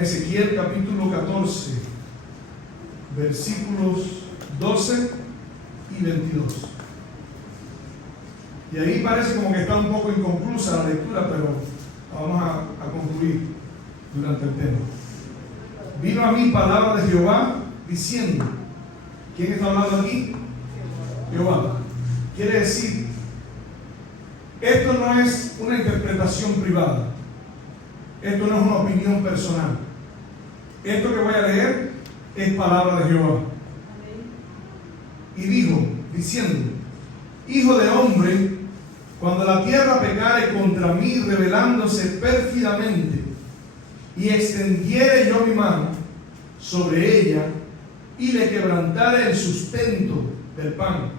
Ezequiel capítulo 14, versículos 12 y 22. Y ahí parece como que está un poco inconclusa la lectura, pero vamos a concluir durante el tema. Vino a mí palabra de Jehová diciendo, ¿quién está hablando aquí? Jehová. Quiere decir, esto no es una interpretación privada, esto no es una opinión personal. Esto que voy a leer es palabra de Jehová. Y dijo, diciendo, hijo de hombre, cuando la tierra pecare contra mí, rebelándose pérfidamente, y extendiere yo mi mano sobre ella, y le quebrantare el sustento del pan,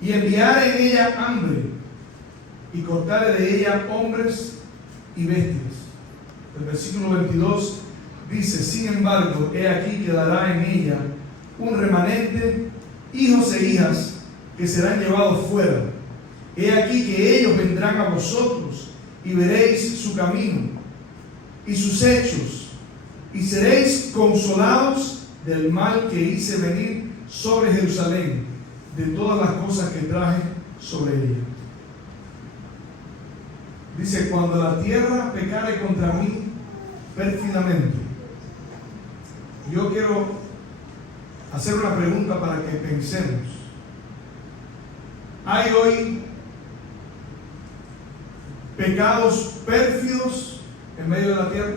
y enviare en ella hambre, y cortare de ella hombres y bestias. El versículo 22 dice, sin embargo, he aquí quedará en ella un remanente, hijos e hijas, que serán llevados fuera. He aquí que ellos vendrán a vosotros, y veréis su camino y sus hechos, y seréis consolados del mal que hice venir sobre Jerusalén, de todas las cosas que traje sobre ella. Dice, cuando la tierra pecare contra mí pérfidamente. Yo quiero hacer una pregunta para que pensemos. ¿Hay hoy pecados pérfidos en medio de la tierra?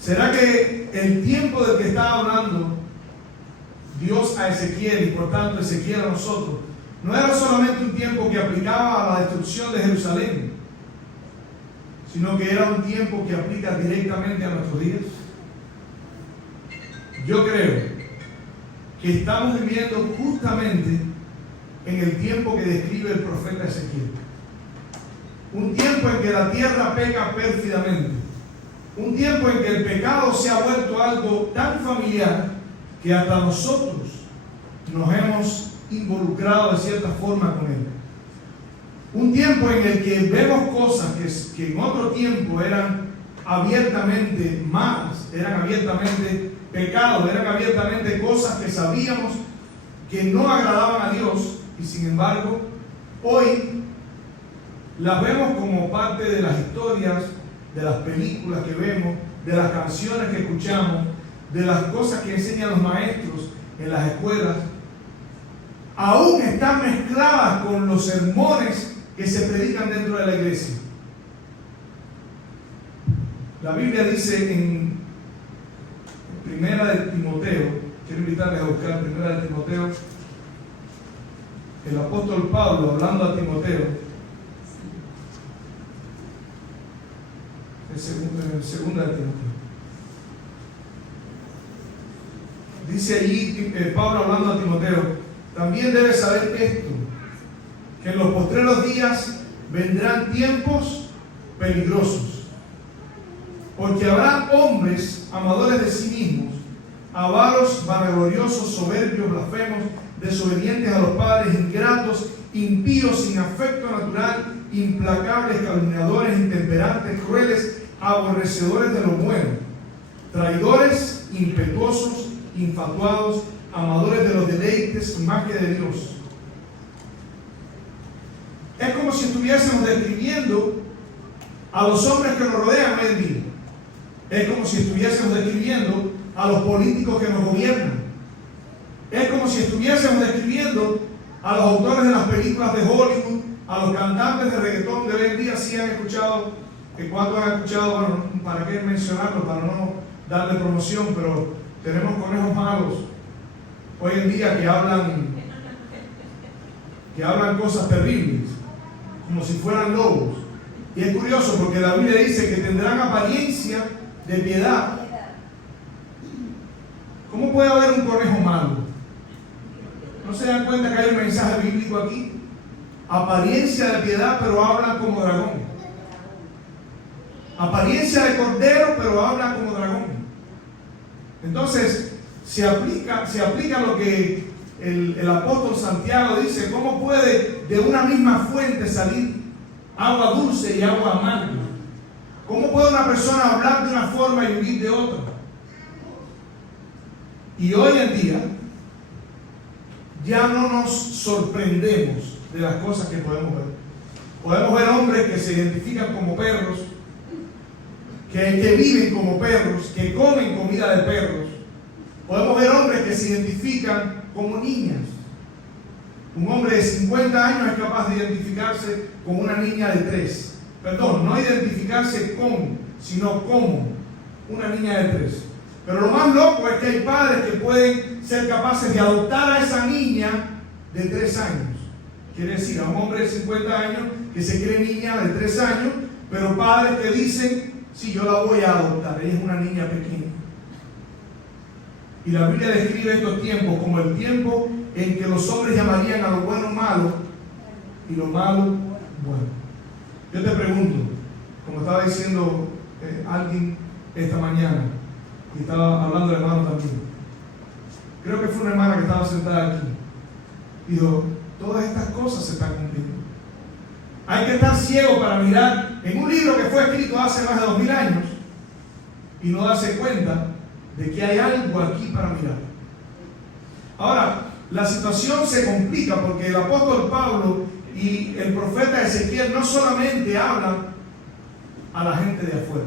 ¿Será que el tiempo del que estaba hablando Dios a Ezequiel, y por tanto Ezequiel a nosotros, no era solamente un tiempo que aplicaba a la destrucción de Jerusalén, sino que era un tiempo que aplica directamente a nuestros días? Yo creo que estamos viviendo justamente en el tiempo que describe el profeta Ezequiel. Un tiempo en que la tierra peca pérfidamente. Un tiempo en que el pecado se ha vuelto algo tan familiar que hasta nosotros nos hemos involucrado de cierta forma con él. Un tiempo en el que vemos cosas que en otro tiempo eran abiertamente malas, eran abiertamente pecados, eran abiertamente cosas que sabíamos que no agradaban a Dios, y sin embargo hoy las vemos como parte de las historias, de las películas que vemos, de las canciones que escuchamos, de las cosas que enseñan los maestros en las escuelas. Aún están mezcladas con los sermones que se predican dentro de la iglesia. La Biblia dice en Primera de Timoteo, quiero invitarles a buscar Primera de Timoteo, el apóstol Pablo hablando a Timoteo, en Segunda de Timoteo. Dice allí Pablo hablando a Timoteo, también debes saber esto, que en los postreros días vendrán tiempos peligrosos, porque habrá hombres amadores de sí mismos, avaros, vanagloriosos, soberbios, blasfemos, desobedientes a los padres, ingratos, impíos, sin afecto natural, implacables, calumniadores, intemperantes, crueles, aborrecedores de lo bueno, traidores, impetuosos, infatuados, amadores de los deleites más que de Dios. Es como si estuviésemos describiendo a los hombres que nos rodean hoy en día. Es como si estuviésemos describiendo a los políticos que nos gobiernan. Es como si estuviésemos describiendo a los autores de las películas de Hollywood, a los cantantes de reggaetón de hoy en día. Sí han escuchado, ¿cuántos han escuchado? Bueno, para qué mencionarlo, para no darle promoción, pero tenemos conejos malos hoy en día que hablan cosas terribles, como si fueran lobos. Y es curioso porque la Biblia dice que tendrán apariencia de piedad. ¿Cómo puede haber un conejo malo? ¿No se dan cuenta que hay un mensaje bíblico aquí? Apariencia de piedad, pero hablan como dragón. Apariencia de cordero, pero hablan como dragón. Entonces, se aplica lo que el apóstol Santiago dice: ¿cómo puede de una misma fuente salir agua dulce y agua amarga? ¿Cómo puede una persona hablar de una forma y vivir de otra? Y hoy en día ya no nos sorprendemos de las cosas que podemos ver. Podemos ver hombres que se identifican como perros, que viven como perros, que comen comida de perros. Podemos ver hombres que se identifican como niñas. Un hombre de 50 años es capaz de identificarse con una niña de 3. Perdón, no identificarse con, sino como una niña de 3. Pero lo más loco es que hay padres que pueden ser capaces de adoptar a esa niña de 3 años. Quiere decir, a un hombre de 50 años que se cree niña de 3 años, pero padres que dicen, sí, yo la voy a adoptar, ella es una niña pequeña. Y la Biblia describe estos tiempos como el tiempo en que los hombres llamarían a lo bueno malo y lo malo bueno. Yo te pregunto, como estaba diciendo alguien esta mañana, y estaba hablando de hermano también, creo que fue una hermana que estaba sentada aquí, dijo, todas estas cosas se están cumpliendo. Hay que estar ciego para mirar en un libro que fue escrito hace más de 2000 años y no darse cuenta de que hay algo aquí para mirar. Ahora, la situación se complica porque el apóstol Pablo y el profeta Ezequiel no solamente hablan a la gente de afuera.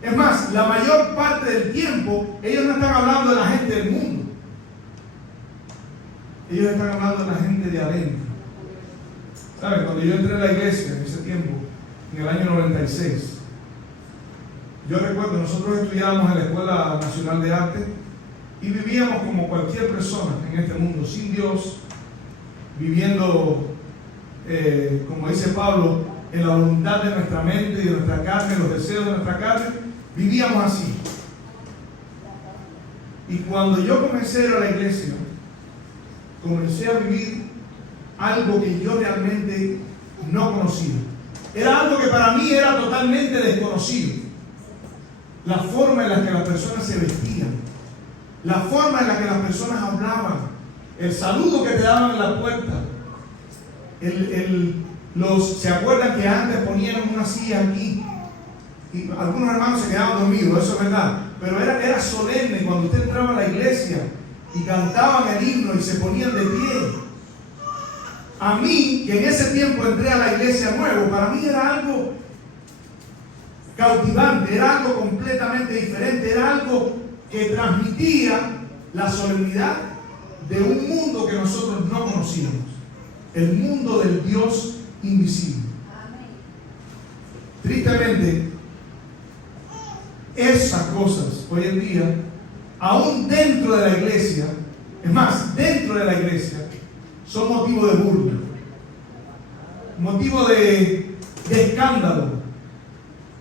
Es más, la mayor parte del tiempo ellos no están hablando de la gente del mundo. Ellos están hablando de la gente de adentro. ¿Saben? Cuando yo entré a la iglesia en ese tiempo, en el año 96, yo recuerdo, nosotros estudiábamos en la Escuela Nacional de Arte y vivíamos como cualquier persona en este mundo, sin Dios, viviendo, como dice Pablo, en la voluntad de nuestra mente y de nuestra carne, los deseos de nuestra carne, vivíamos así. Y cuando yo comencé a ir a la iglesia, comencé a vivir algo que yo realmente no conocía. Era algo que para mí era totalmente desconocido. La forma en la que las personas se vestían, la forma en la que las personas hablaban, el saludo que te daban en la puerta, ¿se acuerdan que antes ponían una silla aquí? Y algunos hermanos se quedaban dormidos, eso es verdad, pero era solemne cuando usted entraba a la iglesia y cantaban el himno y se ponían de pie. A mí, que en ese tiempo entré a la iglesia nuevo, para mí era algo cautivante, era algo completamente diferente, era algo que transmitía la solemnidad de un mundo que nosotros no conocíamos, el mundo del Dios invisible. Tristemente, esas cosas hoy en día, aún dentro de la iglesia, es más, dentro de la iglesia, son motivo de burla, motivo de escándalo.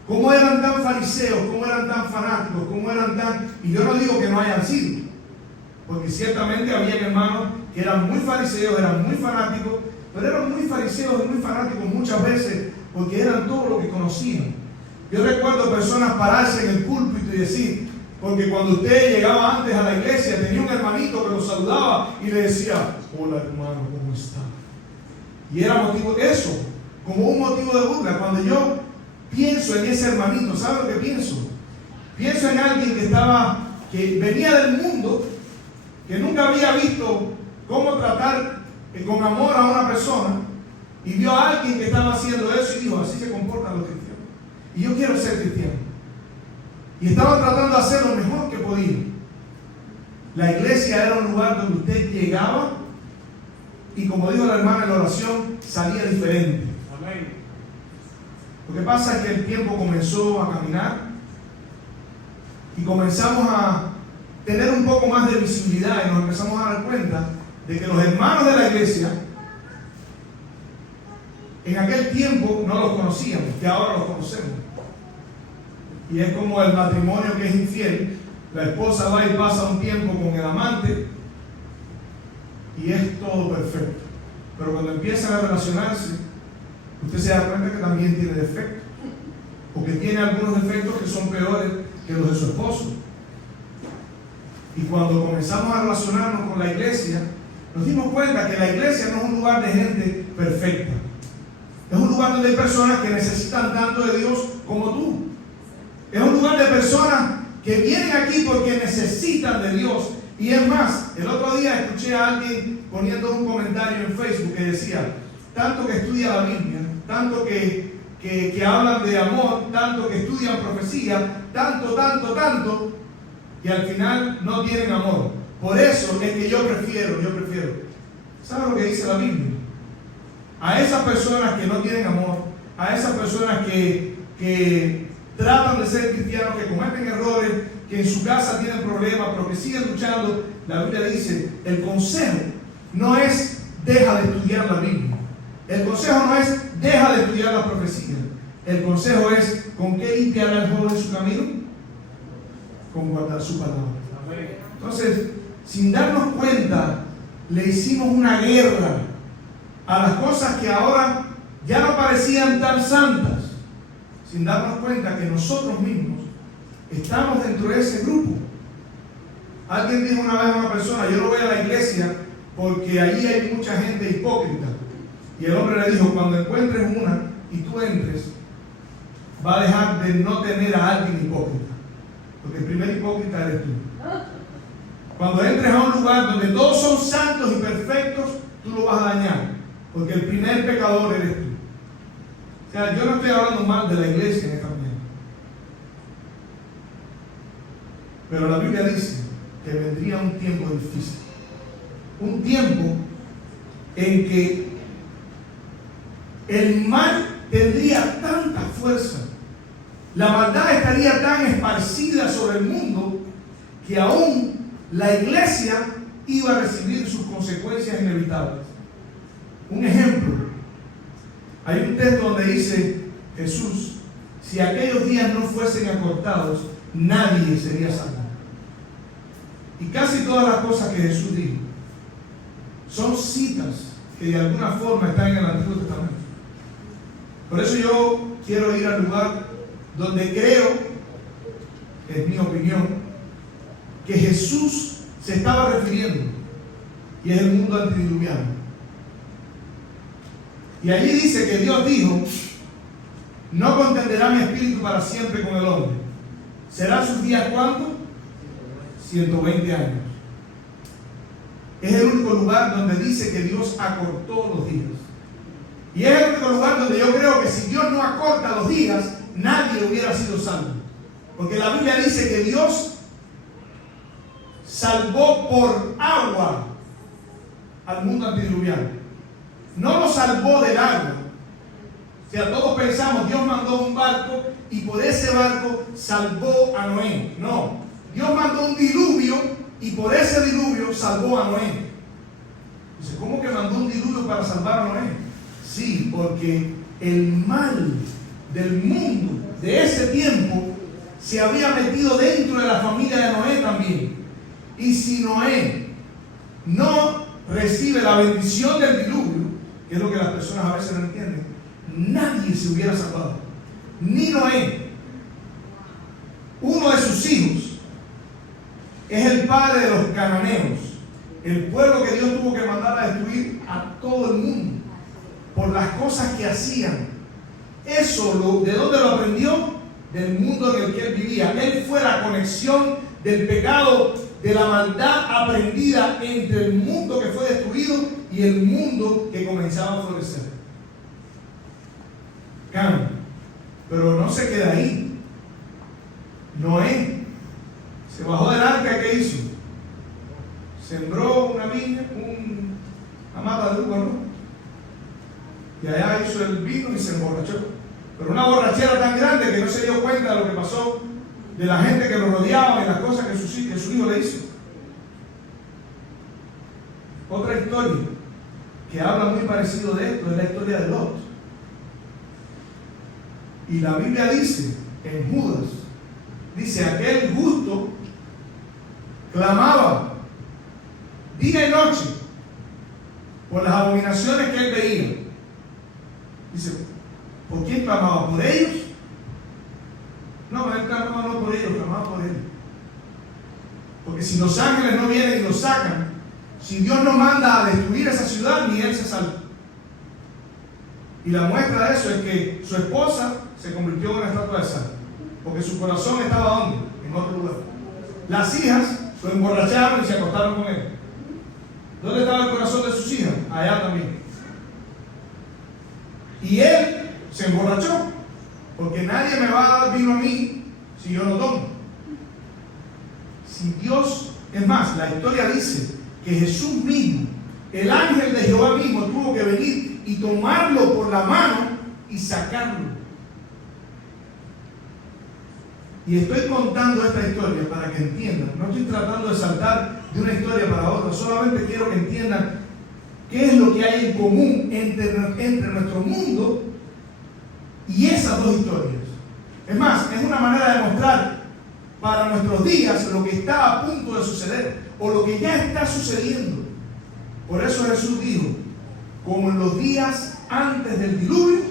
¿Cómo eran tan fariseos? ¿Cómo eran tan fanáticos? ¿Cómo eran tan...? Y yo no digo que no hayan sido, porque ciertamente había hermanos que eran muy fariseos, eran muy fanáticos, pero eran muy fariseos y muy fanáticos muchas veces porque eran todo lo que conocían. Yo recuerdo personas pararse en el púlpito y decir, porque cuando usted llegaba antes a la iglesia tenía un hermanito que lo saludaba y le decía, hola hermano, ¿cómo está? Y era motivo de eso, como un motivo de burla. Cuando yo pienso en ese hermanito, ¿sabe lo que pienso? Pienso en alguien que venía del mundo, que nunca había visto cómo tratar con amor a una persona, y vio a alguien que estaba haciendo eso y dijo, así se comportan los cristianos. Y yo quiero ser cristiano. Y estaban tratando de hacer lo mejor que podían. La iglesia era un lugar donde usted llegaba y, como dijo la hermana en la oración, salía diferente. Amén. Lo que pasa es que el tiempo comenzó a caminar y comenzamos a tener un poco más de visibilidad y nos empezamos a dar cuenta de que los hermanos de la iglesia en aquel tiempo no los conocíamos, que ahora los conocemos. Y es como el matrimonio que es infiel, la esposa va y pasa un tiempo con el amante y es todo perfecto. Pero cuando empiezan a relacionarse, usted se da cuenta que también tiene defectos, o que tiene algunos defectos que son peores que los de su esposo. Y cuando comenzamos a relacionarnos con la iglesia, nos dimos cuenta que la iglesia no es un lugar de gente perfecta, es un lugar donde hay personas que necesitan tanto de Dios como tú. Es un lugar de personas que vienen aquí porque necesitan de Dios. Y es más, el otro día escuché a alguien poniendo un comentario en Facebook que decía, tanto que estudia la Biblia, tanto que hablan de amor, tanto que estudian profecía, tanto, y al final no tienen amor. Por eso es que yo prefiero. ¿Sabes lo que dice la Biblia? A esas personas que no tienen amor, a esas personas que tratan de ser cristianos, que cometen errores, que en su casa tienen problemas, pero que siguen luchando, la Biblia dice, el consejo no es deja de estudiar la Biblia. El consejo no es deja de estudiar la profecía. El consejo es ¿con qué limpiará el joven su camino? Con guardar su palabra. Entonces, sin darnos cuenta, le hicimos una guerra a las cosas que ahora ya no parecían tan santas, sin darnos cuenta que nosotros mismos estamos dentro de ese grupo. Alguien dijo una vez a una persona, yo no voy a la iglesia porque allí hay mucha gente hipócrita. Y el hombre le dijo, cuando encuentres una y tú entres, va a dejar de no tener a alguien hipócrita, porque el primer hipócrita eres tú. Cuando entres a un lugar donde todos son santos y perfectos, tú lo vas a dañar, porque el primer pecador eres tú. O sea, yo no estoy hablando mal de la iglesia en esta mañana, pero la Biblia dice que vendría un tiempo difícil, un tiempo en que el mal tendría tanta fuerza, la maldad estaría tan esparcida sobre el mundo que aún la iglesia iba a recibir sus consecuencias inevitables. Un ejemplo, hay un texto donde dice Jesús, si aquellos días no fuesen acortados, nadie sería salvo. Y casi todas las cosas que Jesús dijo son citas que de alguna forma están en el Antiguo Testamento. Por eso yo quiero ir al lugar donde creo, es mi opinión, que Jesús se estaba refiriendo, y es el mundo antediluviano. Y allí dice que Dios dijo, no contenderá mi espíritu para siempre con el hombre. ¿Será sus días cuánto? 120 años. Es el único lugar donde dice que Dios acortó los días. Y es el único lugar donde yo creo que si Dios no acorta los días, nadie hubiera sido salvo. Porque la Biblia dice que Dios salvó por agua al mundo antediluviano. No lo salvó del agua. O sea, todos pensamos, Dios mandó un barco y por ese barco salvó a Noé. No, Dios mandó un diluvio y por ese diluvio salvó a Noé. Dice, ¿cómo que mandó un diluvio para salvar a Noé? Sí, porque el mal del mundo de ese tiempo se había metido dentro de la familia de Noé también. Y si Noé no recibe la bendición del diluvio, que es lo que las personas a veces no entienden, nadie se hubiera salvado. Ni Noé. Uno de sus hijos es el padre de los cananeos, el pueblo que Dios tuvo que mandar a destruir a todo el mundo por las cosas que hacían. Eso, ¿de dónde lo aprendió? Del mundo en el que él vivía. Él fue la conexión del pecado, de la maldad aprendida entre el mundo que fue destruido y el mundo que comenzaba a florecer. Cam. Pero no se queda ahí. Noé se bajó del arca, ¿qué hizo? Sembró una viña, una mata de uva, ¿no? Y allá hizo el vino y se emborrachó. Pero una borrachera tan grande que no se dio cuenta de lo que pasó, de la gente que lo rodeaba y las cosas que su hijo le hizo. Otra historia que habla muy parecido de esto es la historia de Lot. Y la Biblia dice en Judas, dice, aquel justo clamaba día y noche por las abominaciones que él veía. Dice, ¿por quién clamaba? ¿Por ellos? No, él clamaba no por ellos, clamaba por él. Porque si los ángeles no vienen y los sacan, si Dios no manda a destruir esa ciudad, ni él se salva. Y la muestra de eso es que su esposa se convirtió en una estatua de sal, porque su corazón estaba ¿dónde? En otro lugar. Las hijas lo emborracharon y se acostaron con él. ¿Dónde estaba el corazón de sus hijas? Allá también. Y él se emborrachó, porque nadie me va a dar vino a mí si yo no tomo. Si Dios, es más, la historia dice que Jesús mismo, el ángel de Jehová mismo, tuvo que venir y tomarlo por la mano y sacarlo. Y estoy contando esta historia para que entiendan. No estoy tratando de saltar de una historia para otra, solamente quiero que entiendan qué es lo que hay en común entre nuestro mundo y esas dos historias. Es más, es una manera de mostrar para nuestros días lo que está a punto de suceder o lo que ya está sucediendo. Por eso Jesús dijo, como en los días antes del diluvio,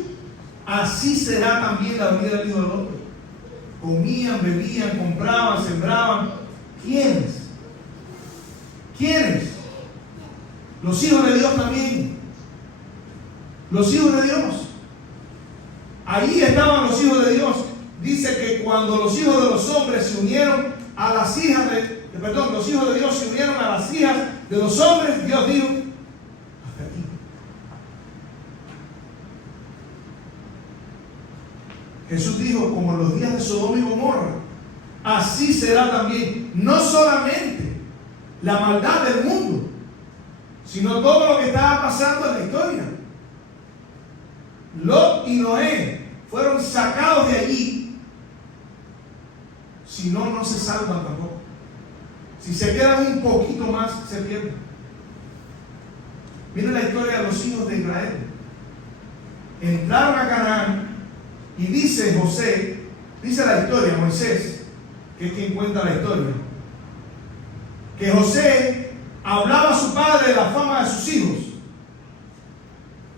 así será también la venida del Hijo del Hombre. Comían, bebían, compraban, sembraban. ¿Quiénes? ¿Quiénes? Los hijos de Dios también. Los hijos de Dios. Ahí estaban los hijos de Dios. Dice que cuando los hijos de los hombres se unieron a las hijas los hijos de Dios se unieron a las hijas de los hombres, Dios dijo, hasta aquí. Jesús dijo, como en los días de Sodoma y Gomorra, así será también, no solamente la maldad del mundo, sino todo lo que estaba pasando en la historia. Lot y Noé fueron sacados de allí. Si no, no se salvan tampoco. Si se quedan un poquito más, se pierden. Miren la historia de los hijos de Israel. Entraron a Canaán y dice José, dice la historia, Moisés, que es quien cuenta la historia, que José hablaba a su padre de la fama de sus hijos.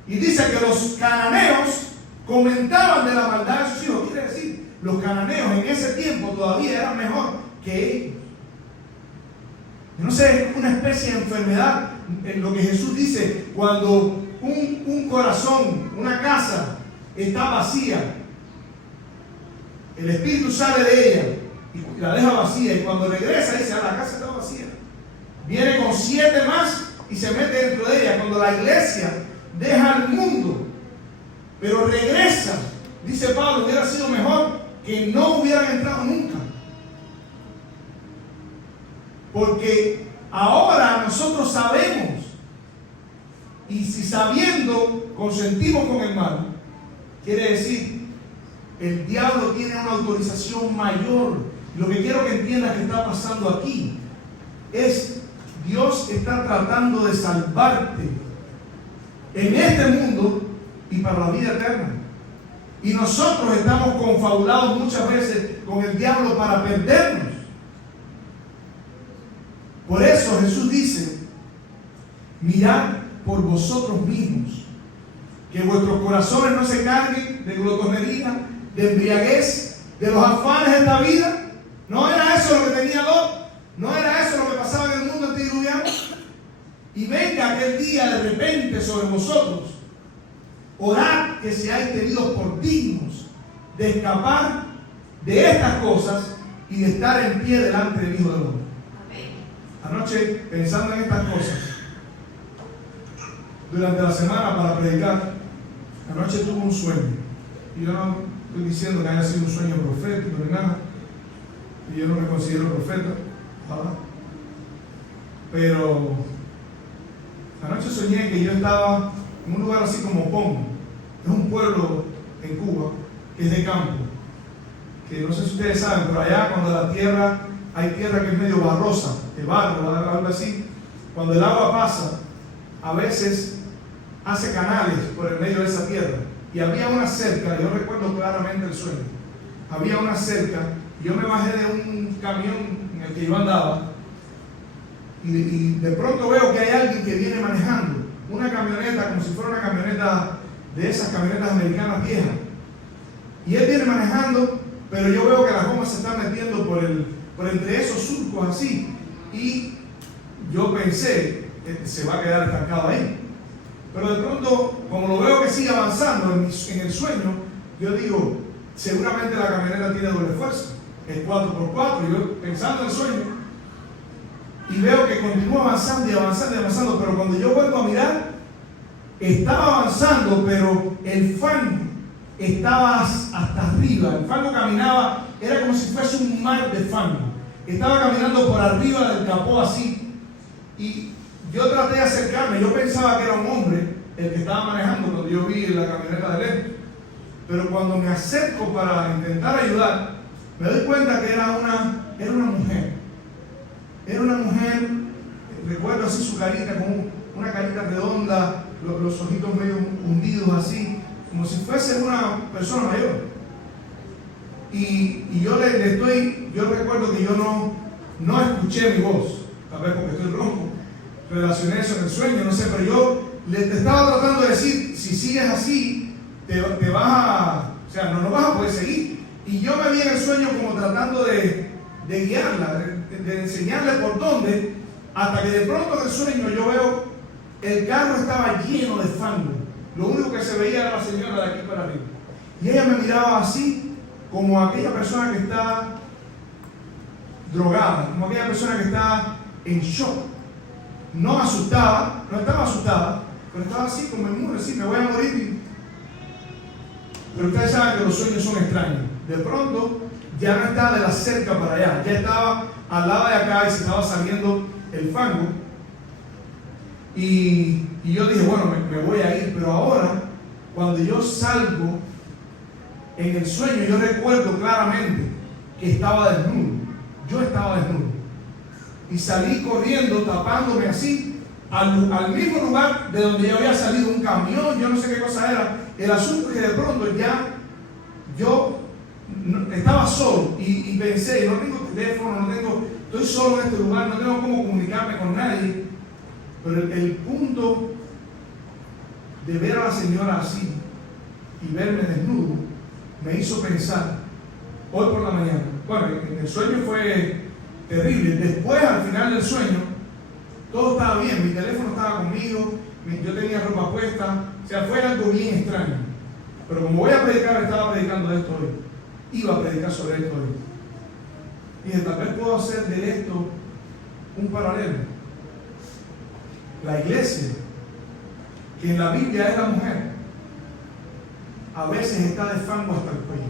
Y dice que los cananeos comentaban de la maldad de sus hijos. Quiere decir, los cananeos en ese tiempo todavía eran mejor que ellos. Yo no sé, es una especie de enfermedad en lo que Jesús dice, cuando un corazón, una casa está vacía, el espíritu sale de ella y la deja vacía, y cuando regresa dice, la casa está vacía. Viene con 7 más y se mete dentro de ella. Cuando la iglesia deja el mundo, pero regresa, dice Pablo, hubiera sido mejor que no hubieran entrado nunca. Porque ahora nosotros sabemos, y si sabiendo consentimos con el mal, quiere decir, el diablo tiene una autorización mayor. Lo que quiero que entiendas que está pasando aquí es, Dios está tratando de salvarte en este mundo y para la vida eterna. Y nosotros estamos confabulados muchas veces con el diablo para perdernos. Por eso Jesús dice, mirad por vosotros mismos, que vuestros corazones no se carguen de glotonería, de embriaguez, de los afanes de esta vida. ¿No era eso lo que tenía Lot? ¿No era eso lo que pasaba en el mundo antediluviano? Y venga aquel día de repente sobre vosotros. Orad que seáis tenidos por dignos de escapar de estas cosas y de estar en pie delante del Hijo del Hombre. Anoche, pensando en estas cosas, durante la semana para predicar, anoche tuve un sueño. Y yo no estoy diciendo que haya sido un sueño profético ni nada, y yo no me considero profeta, ¿verdad? Pero anoche soñé que yo estaba en un lugar así como Pongo. Es un pueblo en Cuba que es de campo, que no sé si ustedes saben, pero allá cuando la tierra, hay tierra que es medio barrosa, de barro, algo así, cuando el agua pasa, a veces hace canales por el medio de esa tierra. Y había una cerca, yo recuerdo claramente el sueño, había una cerca, yo me bajé de un camión en el que yo andaba, y de pronto veo que hay alguien que viene manejando una camioneta, como si fuera una camioneta de esas camionetas americanas viejas, y él viene manejando, pero yo veo que las gomas se están metiendo por entre esos surcos así, y yo pensé, se va a quedar estancado ahí. Pero de pronto, como lo veo que sigue avanzando en el sueño, yo digo, seguramente la camioneta tiene doble fuerza, es 4x4, y yo pensando en el sueño, y veo que continúa avanzando y avanzando y avanzando, pero cuando yo vuelvo a mirar, estaba avanzando, pero el fango estaba hasta arriba, el fango caminaba, era como si fuese un mar de fango, estaba caminando por arriba del capó así, y yo traté de acercarme, yo pensaba que era un hombre el que estaba manejando cuando yo vi la camioneta de lejos, pero cuando me acerco para intentar ayudar, me doy cuenta que era una mujer. Era una mujer, recuerdo así su carita, con una carita redonda, los ojitos medio hundidos así, como si fuese una persona mayor. Y yo recuerdo que yo no escuché mi voz, tal vez porque estoy ronco, relacioné eso en el sueño, no sé, pero yo te estaba tratando de decir, si sigues así, te vas a, o sea, no vas a poder seguir. Y yo me vi en el sueño como tratando de guiarla, de enseñarle por dónde, hasta que de pronto en el sueño yo veo, el carro estaba lleno de fango. Lo único que se veía era la señora de aquí para arriba. Y ella me miraba así, como aquella persona que está drogada, como aquella persona que está en shock. No asustada, no estaba asustada, pero estaba así como en muro, así, me voy a morir. Pero ustedes saben que los sueños son extraños. De pronto ya no estaba de la cerca para allá, ya estaba al lado de acá y se estaba saliendo el fango. Y yo dije, bueno, me voy a ir, pero ahora, cuando yo salgo en el sueño, yo recuerdo claramente que estaba desnudo. Yo estaba desnudo. Y salí corriendo, tapándome así, al mismo lugar de donde ya había salido un camión, yo no sé qué cosa era. El asunto es que de pronto ya yo estaba solo y pensé, no tengo teléfono, estoy solo en este lugar, no tengo cómo comunicarme con nadie. Pero el punto de ver a la señora así y verme desnudo me hizo pensar, hoy por la mañana, bueno, en el sueño fue terrible, después al final del sueño, todo estaba bien, mi teléfono estaba conmigo, yo tenía ropa puesta, o sea, fue algo bien extraño. Pero como voy a predicar, estaba predicando de esto hoy, iba a predicar sobre esto hoy. Y dije, tal vez puedo hacer de esto un paralelo. La iglesia, que en la Biblia es la mujer, a veces está de fango hasta el cuello.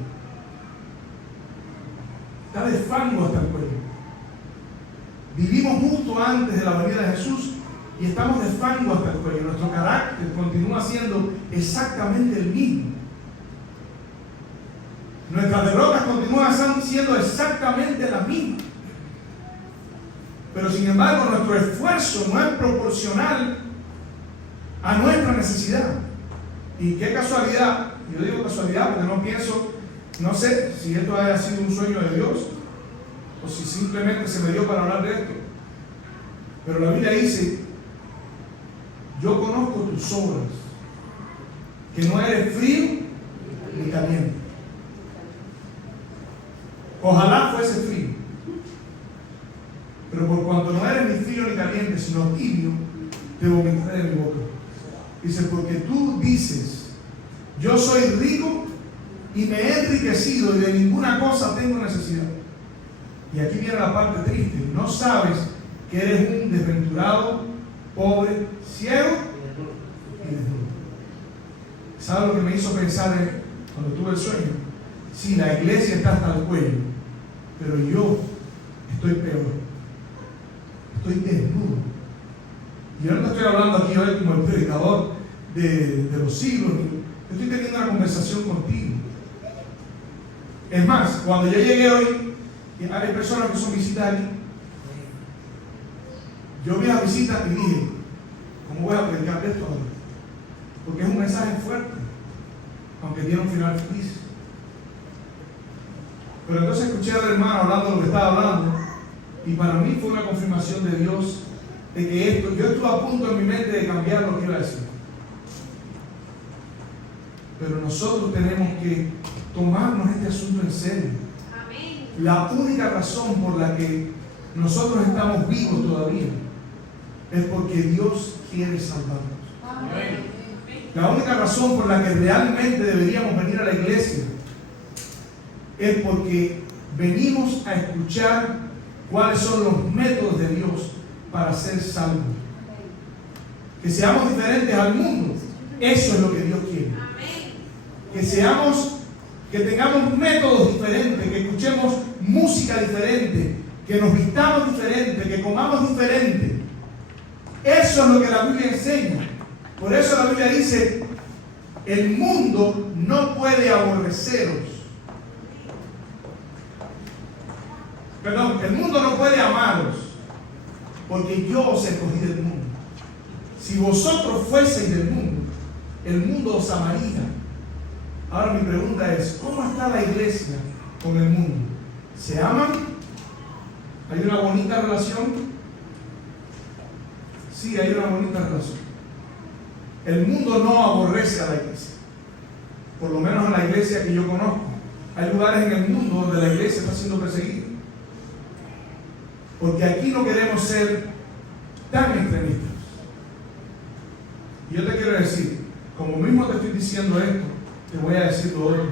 Está de fango hasta el cuello. Vivimos justo antes de la venida de Jesús y estamos de fango hasta el cuello. Nuestro carácter continúa siendo exactamente el mismo. Nuestras derrotas continúan siendo exactamente las mismas. Pero sin embargo, nuestro esfuerzo no es proporcional a nuestra necesidad. Y qué casualidad, yo digo casualidad porque no pienso, no sé si esto haya sido un sueño de Dios o si simplemente se me dio para hablar de esto. Pero la Biblia dice, yo conozco tus obras, que no eres frío ni caliente. Ojalá fuese frío. Pero por cuanto no eres ni frío ni caliente, sino tibio, te vomitaré de mi boca. Dice, porque tú dices, yo soy rico y me he enriquecido y de ninguna cosa tengo necesidad. Y aquí viene la parte triste. No sabes que eres un desventurado, pobre, ciego y desnudo. ¿Sabes lo que me hizo pensar cuando tuve el sueño? Sí, la iglesia está hasta el cuello, pero yo estoy peor. Estoy desnudo. Y yo no estoy hablando aquí hoy como el predicador de los siglos. Estoy teniendo una conversación contigo. Es más, cuando yo llegué hoy, hay personas que son visitas aquí. Yo vi la visita y dije, ¿cómo voy a predicar esto ahora? Porque es un mensaje fuerte, aunque tiene un final feliz. Pero entonces escuché al hermano hablando lo que estaba hablando. Y para mí fue una confirmación de Dios de que esto, yo estuve a punto en mi mente de cambiar lo que iba a decir. Pero nosotros tenemos que tomarnos este asunto en serio. Amén. La única razón por la que nosotros estamos vivos todavía es porque Dios quiere salvarnos. Amén. La única razón por la que realmente deberíamos venir a la iglesia es porque venimos a escuchar cuáles son los métodos de Dios para ser salvos. Que seamos diferentes al mundo. Eso es lo que Dios quiere. Que tengamos métodos diferentes, que escuchemos música diferente, que nos vistamos diferente, que comamos diferente. Eso es lo que la Biblia enseña. Por eso la Biblia dice, el mundo no puede aborreceros. Perdón, el mundo no puede amaros, porque yo os escogí del mundo. Si vosotros fueseis del mundo, el mundo os amaría. Ahora mi pregunta es, ¿cómo está la iglesia con el mundo? ¿Se aman? ¿Hay una bonita relación? Sí, hay una bonita relación. El mundo no aborrece a la iglesia. Por lo menos en la iglesia que yo conozco. Hay lugares en el mundo donde la iglesia está siendo perseguida. Porque aquí no queremos ser tan extremistas. Y yo te quiero decir, como mismo te estoy diciendo esto, te voy a decir lo otro.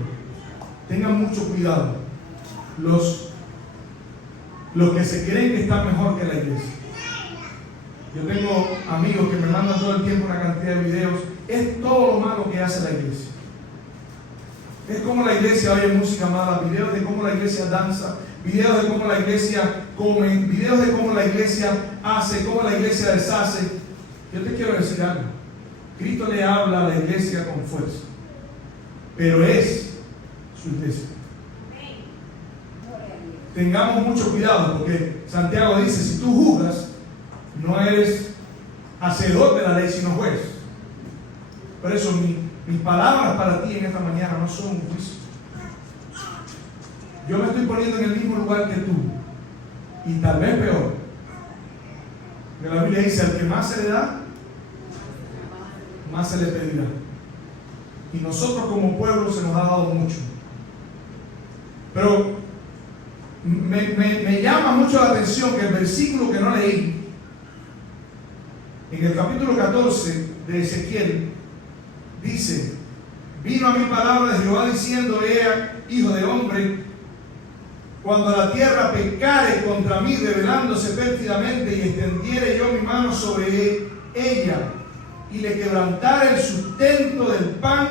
Tengan mucho cuidado. Los que se creen que están mejor que la iglesia. Yo tengo amigos que me mandan todo el tiempo una cantidad de videos. Es todo lo malo que hace la iglesia. Es como la iglesia oye música mala, videos de cómo la iglesia danza, videos de cómo la iglesia come, videos de cómo la iglesia hace, cómo la iglesia deshace. Yo te quiero decir algo. Cristo le habla a la iglesia con fuerza, pero es su iglesia. Tengamos mucho cuidado, porque Santiago dice, si tú juzgas, no eres hacedor de la ley, sino juez. Por eso mis palabras para ti en esta mañana no son un juicio. Yo me estoy poniendo en el mismo lugar que tú, y tal vez peor. Que la Biblia dice, al que más se le da, más se le pedirá. Y nosotros como pueblo se nos ha dado mucho. Pero me llama mucho la atención que el versículo que no leí, en el capítulo 14 de Ezequiel, dice, vino a mi palabra de Jehová diciendo, hijo de hombre, cuando la tierra pecare contra mí, rebelándose pérfidamente, y extendiere yo mi mano sobre ella, y le quebrantare el sustento del pan,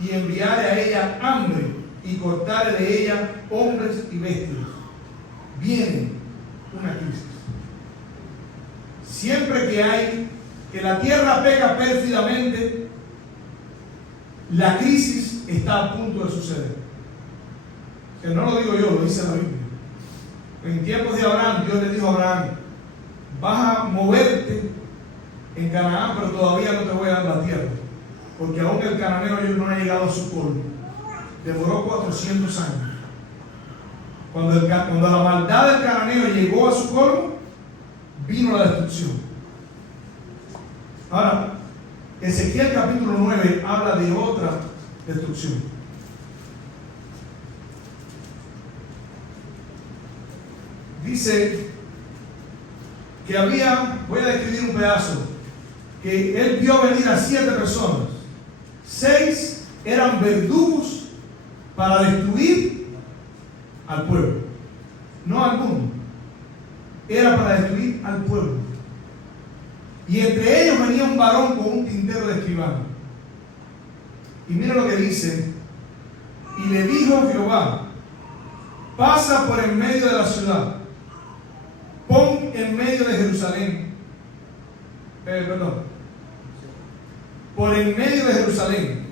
y enviare a ella hambre, y cortare de ella hombres y bestias. Viene una crisis. Siempre que la tierra peca pérfidamente, la crisis está a punto de suceder. Que no lo digo yo, lo dice la Biblia. En tiempos de Abraham, Dios le dijo a Abraham, vas a moverte en Canaán, pero todavía no te voy a dar la tierra, porque aún el cananeo no ha llegado a su colmo. Demoró 400 años. Cuando la maldad del cananeo llegó a su colmo, vino la destrucción. Ahora, Ezequiel capítulo 9 habla de otra destrucción. Dice que voy a describir un pedazo, que él vio venir a 7 personas. 6 eran verdugos para destruir al pueblo, no al mundo. Era para destruir al pueblo. Y entre ellos venía un varón con un tintero de escribano. Y mira lo que dice. Y le dijo Jehová, pasa por en medio de la ciudad, pon en medio de Jerusalén, por en medio de Jerusalén,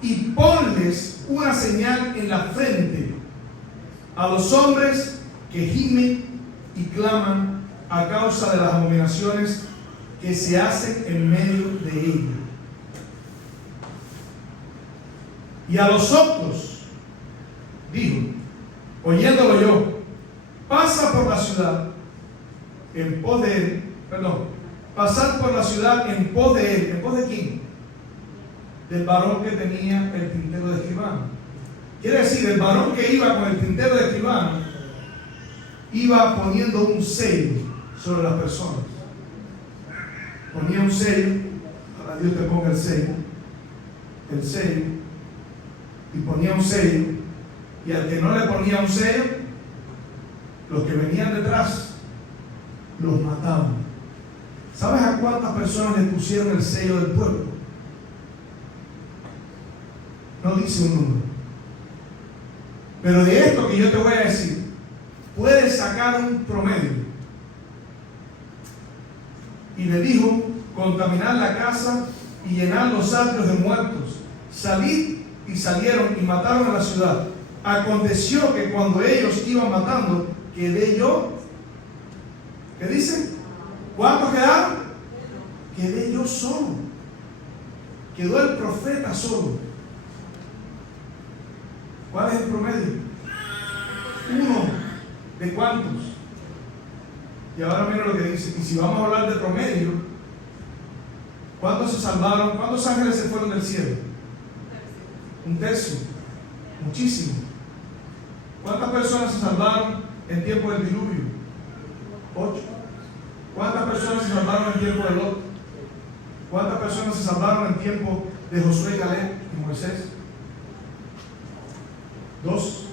y ponles una señal en la frente a los hombres que gimen y claman a causa de las abominaciones que se hacen en medio de ella. Y a los otros dijo, oyéndolo yo, pasa por la ciudad en pos de él, pasar por la ciudad en pos de él. ¿En pos de quién? Del varón que tenía el tintero de escribano. Quiere decir, el varón que iba con el tintero de escribano iba poniendo un sello sobre las personas. Ponía un sello, para Dios te ponga el sello, el sello y ponía un sello, y al que no le ponía un sello, los que venían detrás los mataban. ¿Sabes a cuántas personas le pusieron el sello del pueblo? No dice un número. Pero de esto que yo te voy a decir, puedes sacar un promedio. Y le dijo: contaminar la casa y llenar los atrios de muertos. Salid, y salieron y mataron a la ciudad. Aconteció que cuando ellos iban matando, quedé yo. ¿Qué dice? ¿Cuántos quedaron? Quedé yo solo. Quedó el profeta solo. ¿Cuál es el promedio? Uno de cuántos. Y ahora mira lo que dice. Y si vamos a hablar de promedio, ¿cuántos se salvaron? ¿Cuántos ángeles se fueron del cielo? Un tercio. Muchísimo. ¿Cuántas personas se salvaron en tiempo del diluvio? 8. ¿Cuántas personas se salvaron en tiempo de Lot? ¿Cuántas personas se salvaron en tiempo de Josué, Caleb y Moisés? 2.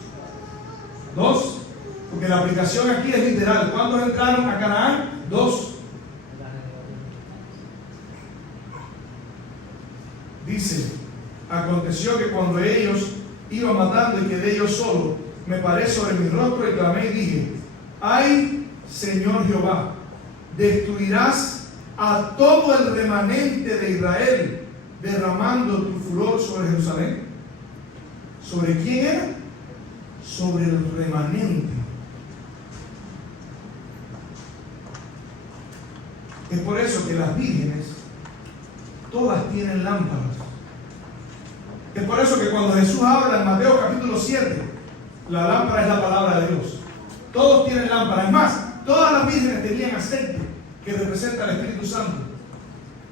Porque la aplicación aquí es literal. ¿Cuántos entraron a Canaán? 2. Dice: aconteció que cuando ellos iban matando y quedé yo solo, me paré sobre mi rostro y clamé y dije: ay, Señor Jehová, destruirás a todo el remanente de Israel, derramando tu furor sobre Jerusalén. ¿Sobre quién era? Sobre el remanente. Es por eso que las vírgenes todas tienen lámparas. Es por eso que cuando Jesús habla en Mateo capítulo 7, la lámpara es la palabra de Dios. Todos tienen lámparas. Es más, todas las vírgenes tenían aceite que representa al Espíritu Santo.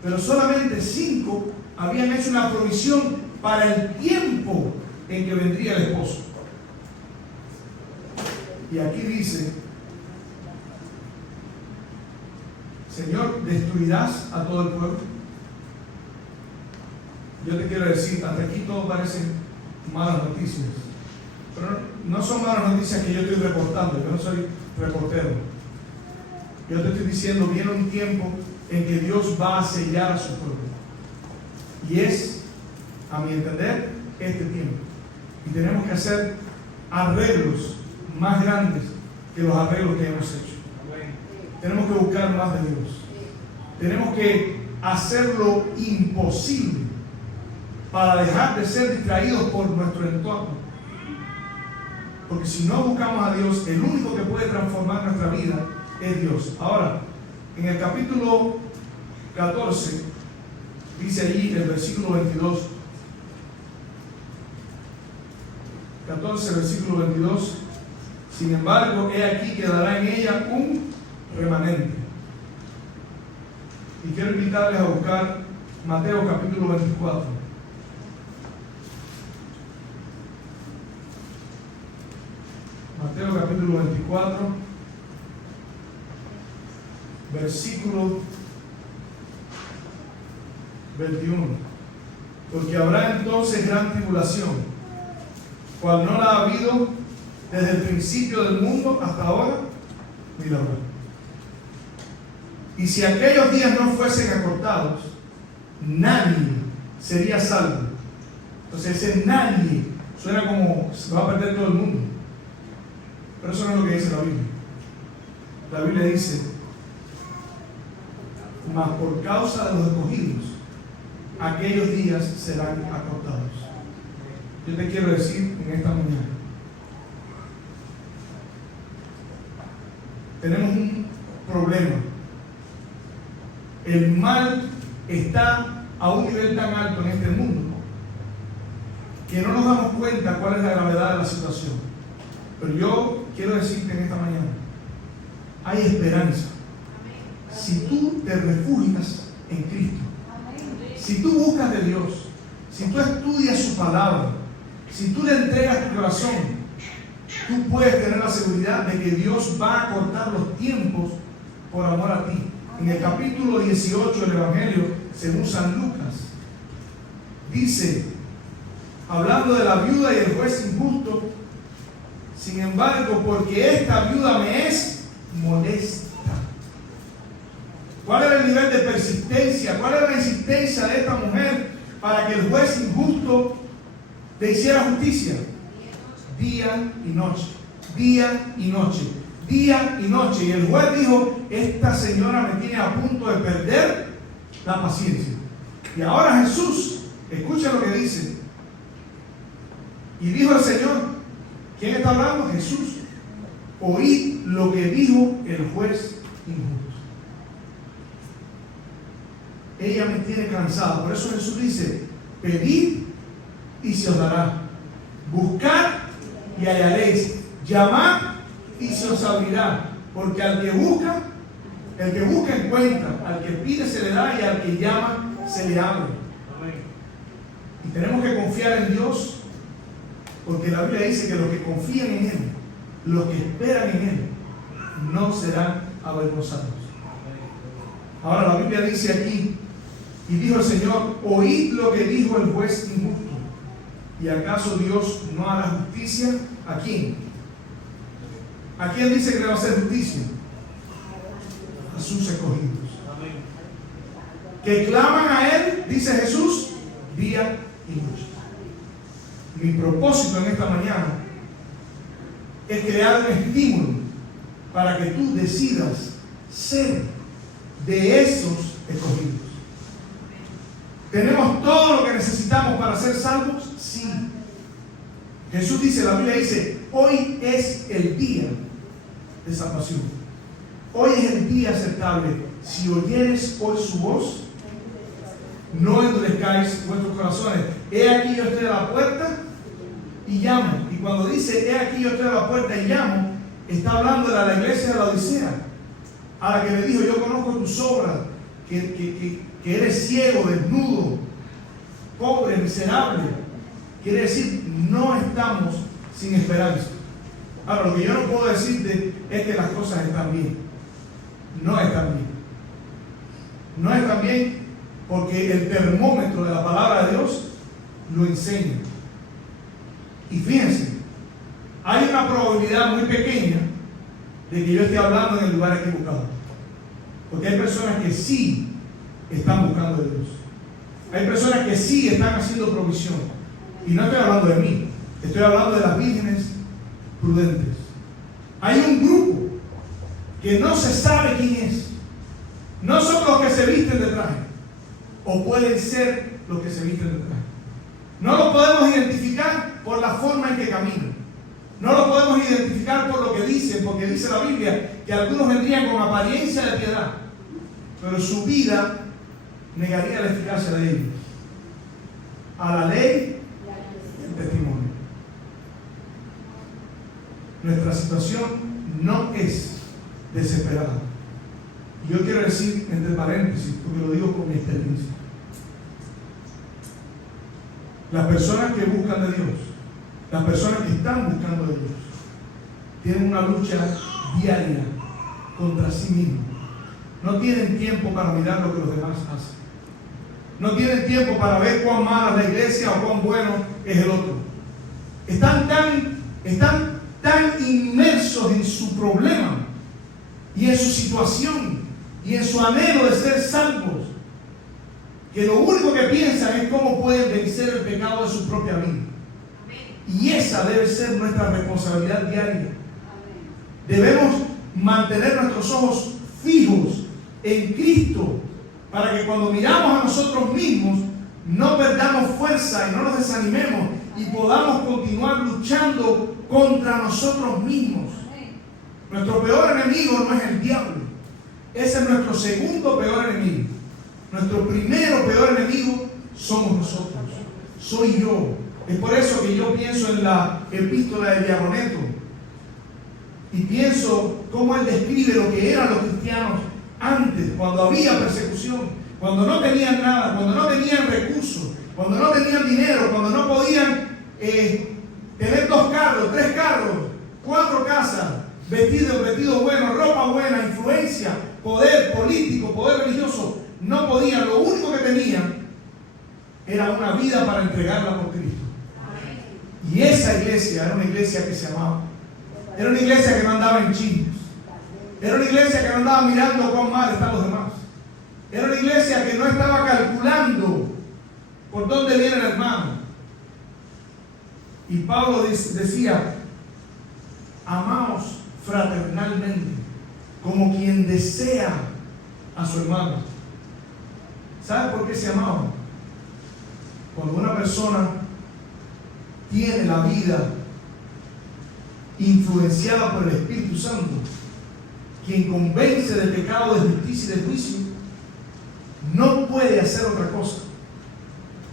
Pero solamente 5 habían hecho una provisión para el tiempo en que vendría el esposo. Y aquí dice: Señor, ¿destruirás a todo el pueblo? Yo te quiero decir, hasta aquí todo parece malas noticias. Pero no son malas noticias que yo estoy reportando. Yo no soy reportero. Yo te estoy diciendo, viene un tiempo en que Dios va a sellar a su pueblo. Y es, a mi entender, este tiempo. Y tenemos que hacer arreglos más grandes que los arreglos que hemos hecho. Tenemos que buscar más de Dios. Tenemos que hacer lo imposible para dejar de ser distraídos por nuestro entorno. Porque si no buscamos a Dios, el único que puede transformar nuestra vida es Dios. Ahora, en el capítulo 14, dice allí el versículo 22. 14, versículo 22. Sin embargo, he aquí quedará en ella un remanente. Y quiero invitarles a buscar Mateo capítulo 24. Mateo capítulo 24, versículo 21. Porque habrá entonces gran tribulación, cual no la ha habido desde el principio del mundo hasta ahora, ni la habrá. Y si aquellos días no fuesen acortados, nadie sería salvo. Entonces ese nadie suena como se va a perder todo el mundo. Pero eso no es lo que dice la Biblia. La Biblia dice: mas por causa de los escogidos, aquellos días serán acortados. Yo te quiero decir en esta mañana, tenemos un problema. El mal está a un nivel tan alto en este mundo que no nos damos cuenta cuál es la gravedad de la situación. Pero yo quiero decirte en esta mañana, hay esperanza. Si tú te refugias en Cristo, si tú buscas de Dios, si tú estudias su palabra, si tú le entregas tu corazón, tú puedes tener la seguridad de que Dios va a cortar los tiempos por amor a ti. En el capítulo 18 del Evangelio según San Lucas dice hablando de la viuda y el juez injusto. Sin embargo, porque esta viuda me es molesta. ¿Cuál era el nivel de persistencia? ¿Cuál era la insistencia de esta mujer para que el juez injusto le hiciera justicia? Día y noche, día y noche, día y noche. Y el juez dijo, esta señora me tiene a punto de perder la paciencia. Y ahora Jesús, escucha lo que dice. Y dijo el Señor, ¿quién está hablando? Jesús. Oíd lo que dijo el juez injusto. Ella me tiene cansada. Por eso Jesús dice, pedid y se os dará. Buscad y hallaréis. Llamad y se os abrirá. Porque al que busca encuentra. Al que pide se le da y al que llama se le abre. Y tenemos que confiar en Dios. Porque la Biblia dice que los que confían en Él, los que esperan en Él, no serán avergonzados. Ahora la Biblia dice aquí, y dijo el Señor, oíd lo que dijo el juez injusto. ¿Y acaso Dios no hará justicia? ¿A quién? ¿A quién dice que le va a hacer justicia? A sus escogidos. Que claman a Él, dice Jesús, día y noche. Mi propósito en esta mañana es crear un estímulo para que tú decidas ser de esos escogidos. ¿Tenemos todo lo que necesitamos para ser salvos? Sí. Jesús dice, la Biblia dice, hoy es el día de salvación. Hoy es el día aceptable. Si oyeres hoy su voz, no endurezcáis vuestros corazones. He aquí yo estoy a la puerta y llamo. Y cuando dice, he aquí yo estoy a la puerta y llamo, está hablando de la iglesia de la Odisea, a la que le dijo, yo conozco tus obras, que eres ciego, desnudo, pobre, miserable. Quiere decir, no estamos sin esperanza. Ahora, lo que yo no puedo decirte es que las cosas están bien. No están bien. No están bien porque el termómetro de la palabra de Dios lo enseña. Y fíjense, hay una probabilidad muy pequeña de que yo esté hablando en el lugar equivocado. Porque hay personas que sí están buscando a Dios. Hay personas que sí están haciendo provisión. Y no estoy hablando de mí, estoy hablando de las vírgenes prudentes. Hay un grupo que no se sabe quién es. No son los que se visten de traje, o pueden ser los que se visten de traje. No lo podemos identificar por la forma en que caminan. No lo podemos identificar por lo que dicen, porque dice la Biblia que algunos vendrían con apariencia de piedad, pero su vida negaría la eficacia de ellos. A la ley y el testimonio. Nuestra situación no es desesperada. Yo quiero decir, entre paréntesis, porque lo digo con mi experiencia, las personas que buscan de Dios, las personas que están buscando de Dios, tienen una lucha diaria contra sí mismos. No tienen tiempo para mirar lo que los demás hacen. No tienen tiempo para ver cuán mala es la iglesia o cuán bueno es el otro. Están tan inmersos en su problema y en su situación y en su anhelo de ser salvos, que lo único que piensan es cómo pueden vencer el pecado de su propia vida. Y esa debe ser nuestra responsabilidad diaria. Debemos mantener nuestros ojos fijos en Cristo, para que cuando miramos a nosotros mismos no perdamos fuerza y no nos desanimemos y podamos continuar luchando contra nosotros mismos. Nuestro peor enemigo no es el diablo. Ese es nuestro segundo peor enemigo. Nuestro primero peor enemigo somos nosotros. Soy yo. Es por eso que yo pienso en la epístola de Diagoneto y pienso cómo él describe lo que eran los cristianos antes, cuando había persecución, cuando no tenían nada, cuando no tenían recursos, cuando no tenían dinero, cuando no podían tener 2 carros, 3 carros, 4 casas, vestidos buenos, ropa buena, influencia, poder político, poder religioso. No podían, lo único que tenían era una vida para entregarla por Cristo. Y esa iglesia era una iglesia que se amaba. Era una iglesia que no andaba en chismes. Era una iglesia que no andaba mirando cuán mal están los demás. Era una iglesia que no estaba calculando por dónde viene el hermano. Y Pablo decía, amaos fraternalmente, como quien desea a su hermano. ¿Sabe por qué se amaban? Cuando una persona tiene la vida influenciada por el Espíritu Santo, quien convence del pecado, de justicia y del juicio, no puede hacer otra cosa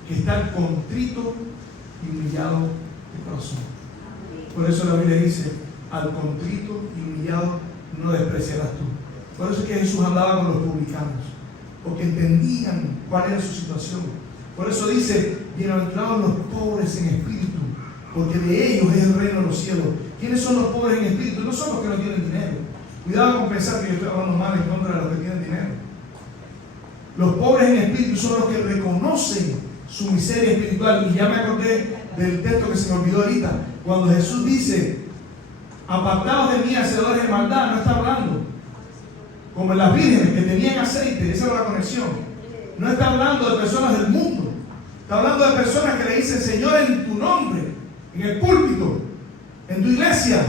que estar contrito y humillado de corazón. Por eso la Biblia dice, al contrito y humillado no despreciarás tú. Por eso es que Jesús andaba con los publicanos, porque entendían cuál era su situación. Por eso dice, bienaventurados los pobres en espíritu, porque de ellos es el reino de los cielos. ¿Quiénes son los pobres en espíritu? No son los que no tienen dinero. Cuidado con pensar que yo estoy hablando mal en contra de los que tienen dinero. Los pobres en espíritu son los que reconocen su miseria espiritual. Y ya me acordé del texto que se me olvidó ahorita. Cuando Jesús dice, apartados de mí, hacedores de maldad, no está hablando como las vírgenes que tenían aceite. Esa era la conexión. No está hablando de personas del mundo. Está hablando de personas que le dicen, Señor, en tu nombre, en el púlpito, en tu iglesia.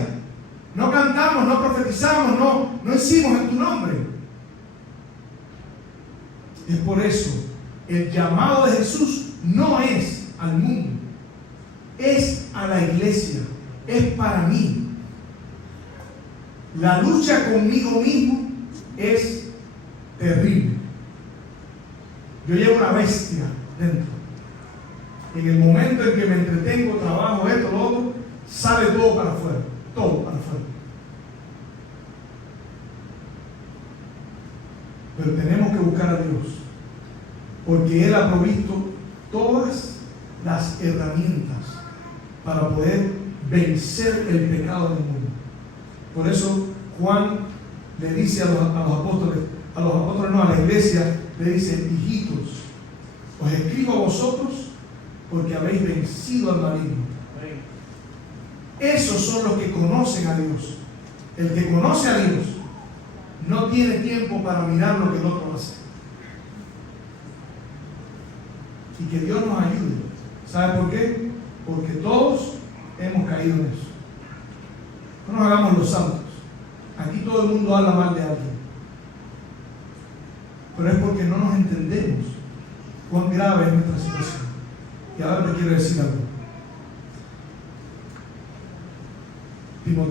No cantamos, no profetizamos, no hicimos en tu nombre. Es por eso, el llamado de Jesús no es al mundo, es a la iglesia, es para mí. La lucha conmigo mismo es terrible. Yo llevo una bestia dentro. En el momento en que me entretengo, trabajo, esto, lo otro, sale todo para afuera. Todo para afuera. Pero tenemos que buscar a Dios, porque Él ha provisto todas las herramientas para poder vencer el pecado del mundo. Por eso Juan le dice a los apóstoles no, a la iglesia, le dice, hijitos, os escribo a vosotros porque habéis vencido al maligno. Esos son los que conocen a Dios. El que conoce a Dios no tiene tiempo para mirar lo que el otro hace. Y que Dios nos ayude. ¿Sabe por qué? Porque todos hemos caído en eso. No nos hagamos los santos. Aquí todo el mundo habla mal de alguien. Pero es porque no nos entendemos cuán grave es nuestra situación. Y ahora te quiero decir algo. Tito.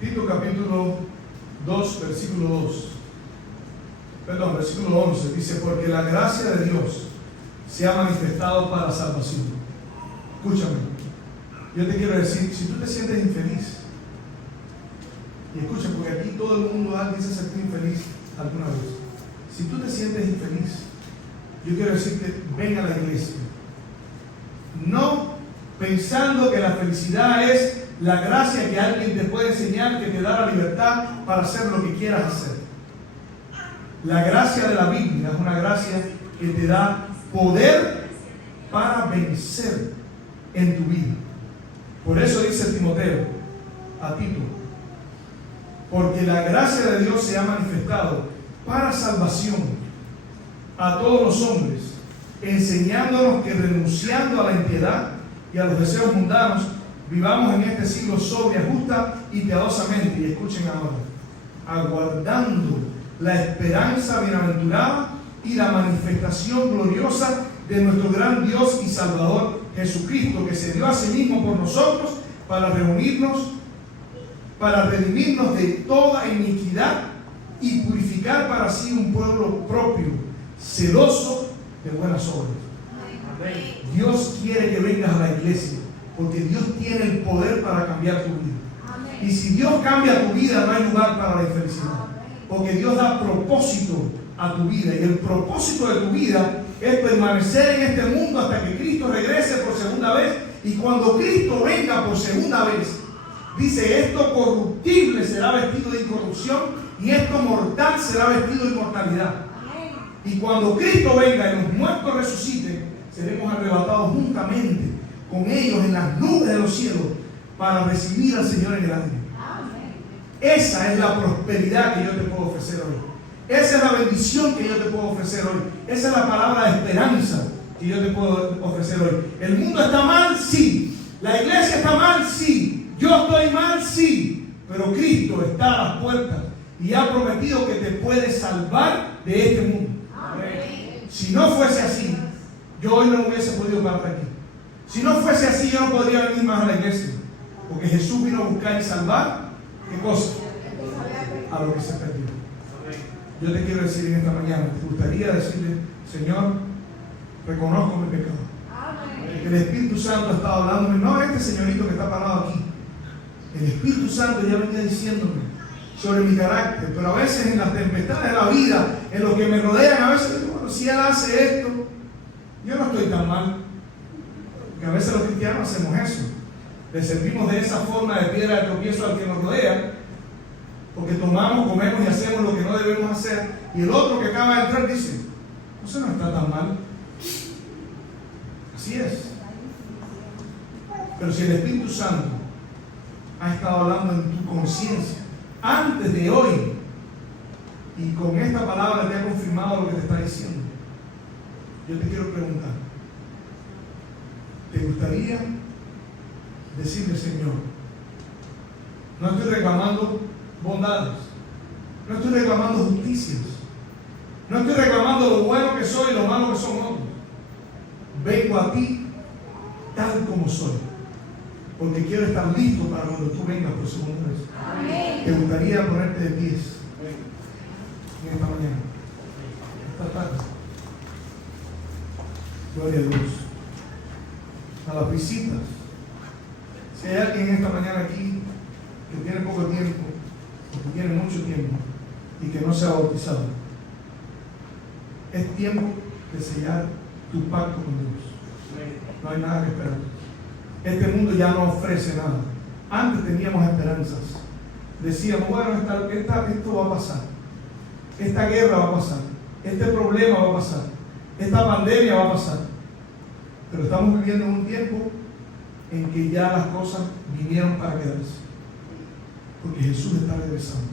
Tito capítulo 2, versículo 11, dice, porque la gracia de Dios se ha manifestado para salvación. Escúchame, yo te quiero decir, si tú te sientes infeliz, y escucha, porque aquí todo el mundo alguien se siente infeliz alguna vez. Si tú te sientes infeliz, yo quiero decirte, ven a la iglesia. No pensando que la felicidad es la gracia que alguien te puede enseñar, que te da la libertad para hacer lo que quieras hacer. La gracia de la Biblia es una gracia que te da poder para vencer en tu vida. Por eso dice Timoteo a Tito, porque la gracia de Dios se ha manifestado para salvación a todos los hombres, enseñándonos que renunciando a la impiedad y a los deseos mundanos, vivamos en este siglo sobria, justa y piadosamente. Y escuchen ahora, aguardando la esperanza bienaventurada y la manifestación gloriosa de nuestro gran Dios y Salvador Jesucristo, que se dio a sí mismo por nosotros para redimirnos de toda iniquidad y purificar para sí un pueblo propio, celoso de buenas obras. Dios quiere que vengas a la iglesia, porque Dios tiene el poder para cambiar tu vida. Y si Dios cambia tu vida, no hay lugar para la infelicidad, porque Dios da propósito a tu vida, y el propósito de tu vida es permanecer en este mundo hasta que Cristo regrese por segunda vez. Y cuando Cristo venga por segunda vez, dice, esto corruptible será vestido de incorrupción y esto mortal será vestido de inmortalidad. Y cuando Cristo venga y los muertos resuciten, seremos arrebatados juntamente con ellos en las nubes de los cielos para recibir al Señor en el aire. Esa es la prosperidad que yo te puedo ofrecer hoy. Esa es la bendición que yo te puedo ofrecer hoy. Esa es la palabra de esperanza que yo te puedo ofrecer hoy. ¿El mundo está mal? Sí. ¿La iglesia está mal? Sí. ¿Yo estoy mal? Sí. Pero Cristo está a las puertas y ha prometido que te puede salvar de este mundo. Si no fuese así, yo hoy no hubiese podido parar aquí. Si no fuese así, yo no podría venir más a la iglesia. Porque Jesús vino a buscar y salvar, ¿qué cosa? A lo que se perdió. Yo te quiero decir en esta mañana, te gustaría decirle, Señor, reconozco mi pecado. Que el Espíritu Santo ha estado hablándome, no este señorito que está parado aquí. El Espíritu Santo ya venía diciéndome sobre mi carácter, pero a veces en las tempestades de la vida, en lo que me rodean, a veces digo, bueno, si Él hace esto, yo no estoy tan mal. Porque a veces los cristianos hacemos eso. Le servimos de esa forma de piedra de tropiezo al que nos rodea, porque tomamos, comemos y hacemos lo que no debemos hacer, y el otro que acaba de entrar dice, eso no está tan mal. Así es. Pero si el Espíritu Santo ha estado hablando en tu conciencia antes de hoy, y con esta palabra te ha confirmado lo que te está diciendo, yo te quiero preguntar, ¿te gustaría decirle, Señor, no estoy reclamando bondades, no estoy reclamando justicias, no estoy reclamando lo bueno que soy y lo malo que son otros, vengo a ti tal como soy, porque quiero estar listo para cuando tú vengas por segunda vez? Amén. ¿Te gustaría ponerte de pies en esta mañana, esta tarde? Gloria a Dios. A las visitas, si hay alguien en esta mañana aquí que tiene poco tiempo o que tiene mucho tiempo y que no se ha bautizado, es tiempo de sellar tu pacto con Dios. No hay nada que esperar. Este mundo ya no ofrece nada. Antes teníamos esperanzas. Decíamos, bueno, esto va a pasar. Esta guerra va a pasar. Este problema va a pasar. Esta pandemia va a pasar. Pero estamos viviendo en un tiempo en que ya las cosas vinieron para quedarse. Porque Jesús está regresando.